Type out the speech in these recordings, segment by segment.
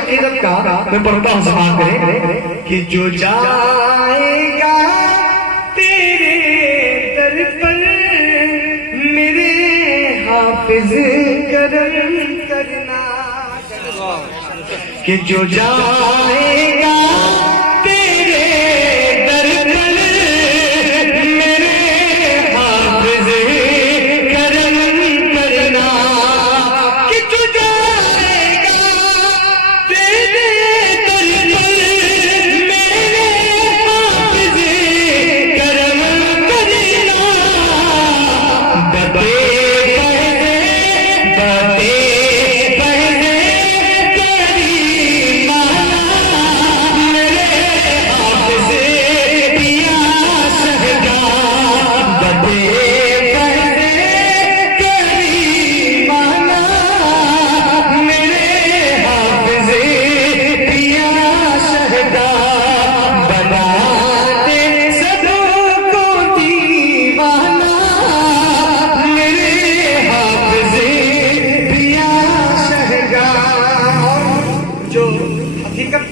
अकीदत का मैं पढ़ता हूँ, समाप्त करें कि जो जाएगा तेरे दर पर मेरे हाफिज करम करना, कि जो जाएगा तेरे दर पर मेरे हाफिज करम करना, कि जो जाएगा तेरे दर पर मेरे हाफिज करम करना, बते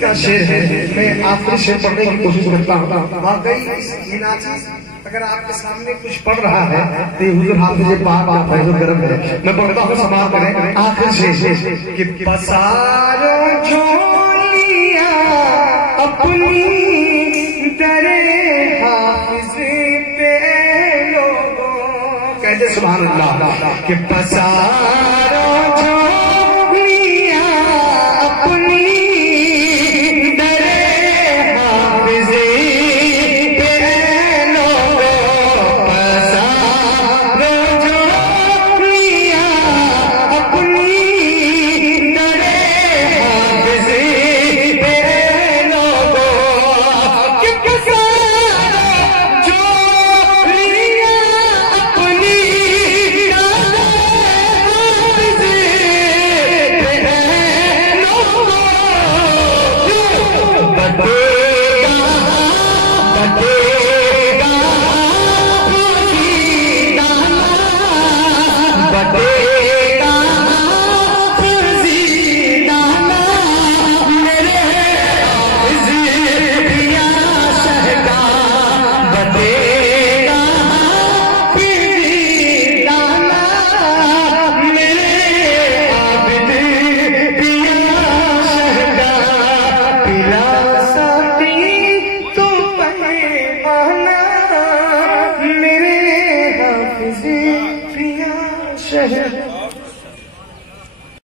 का शेर है। मैं आखिरी शेर पढ़ने की कोशिश करता हूँ। वाकई ये नाचीज अगर आपके सामने कुछ पढ़ रहा है तो ये हुजूर हाफिज़ पाक का फैज़ करम है। मैं पढ़ता हूँ, समाप्त करें आखिरी शेर कि पसारो झोलियां अपनी दरे हाफिज़ पे लोगों, कहते सुभान अल्लाह, कि पसारो झोलियां अपनी शहर